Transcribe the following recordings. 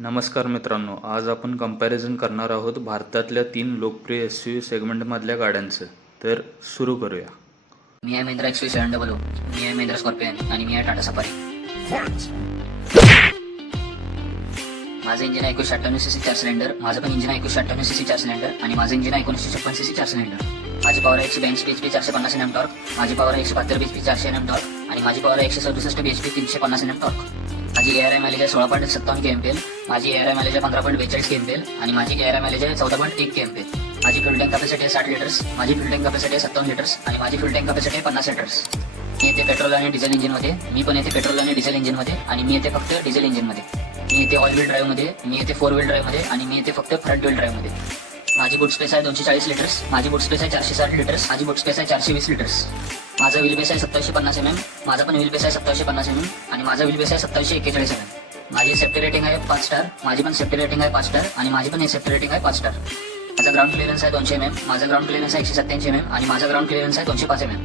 नमस्कार मित्रांनो, आज आपण कंपॅरिझन करणार आहोत भारतातल्या 3 लोकप्रिय SUV सेगमेंटमधल्या गाड्यांचं. तर सुरू करूया. मी आहे महिंद्रा XV700, मी आहे महिंद्रा स्कॉर्पियन आणि मी आहे टाटा सफारी. माझं इंजिन आहे 1998cc 4 सिलेंडर. माझं पण इंजिन आहे 1998cc 4 सिलेंडर आणि माझं इंजिन आहे 1956cc 4 सिलेंडर. माझी पॉवर आहे 182 bhp 450 Nm टॉर्क. माझी पॉवर आहे 172 bhp 400 Nm टॉर्क आणि माझी पॉवर आहे 167 bhp 350 Nm टॉर्क. माझी ARI मायलेज आहे 16.57 kmpl. माझी ARI मायलेज आहे 15.42 kmpl आणि माझी ARI मायलेज आहे 14.1 kmpl. माझी फ्यूल टँक कॅपॅसिटी आहे 60 लिटर्स. माझी फ्यूल टँक कॅपॅसिटी आहे 57 लिटर्स आणि माझी फ्यूल टँक कॅपॅसिटी आहे 50 लिटर्स. मी येते पेट्रोल आणि डिझेल इंजिनमध्ये. मी पण येते पेट्रोल आणि डिझेल इंजिनमध्ये आणि मी येते फक्त डिझेल इंजिनमध्ये. मी येते ऑल व्हील ड्राईव्हमध्ये, मी येते 4 व्हील ड्राईव्हमध्ये आणि मी येते फक्त फ्रंट व्हील ड्राईव्हमध्ये. माझी बूट स्पेस आहे 240 लिटर्स. माझी बूट स्पेस आहे 460 लिटर्स. माझी बूट स्पेस आहे 420 लिटर्स. माझा व्हील बेस आहे 2750 mm. माझा पण व्हील बेस आहे 2750 mm आणि माझा व्हील बेस आहे 2741 mm. माझी सेफ्टी रेटिंग आहे 5 स्टार. माझी पण सेफ्टी रेटिंग आहे 5 स्टार आणि माझी पण सेफ्टी रेटिंग आहे 5 स्टार. माझा ग्राउंड क्लिअरन्स आहे 200 mm. माझा ग्राउंड क्लिअरन्स आहे 187 mm आणि माझा ग्राउंड क्लिअरन्स आहे 205 mm.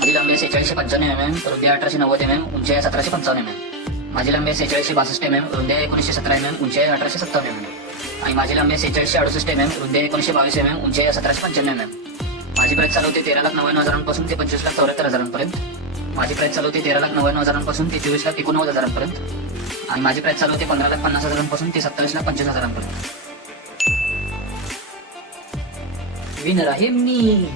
माझी लांबी आहे 4695 mm, रुंदी आहे 1890 mm, उंची आहे 1755 mm. माझी लांबी आहे 4662 mm, रुंदी आहे 1917 mm, उंची आहे 1857 mm. आणि माझी लांबी आहे 4668 mm, रुंदी आहे 1922 mm, उंची आहे 1795 mm. माझी प्राइस चालू होते 13,99,000 ते 25,74,000 माझी प्राइस चालू होते 13,99,000 ते 24,89,000 आणि माझी प्राइस चालू होते 15,50,000 ते 27,25,000. विनर आहे मी.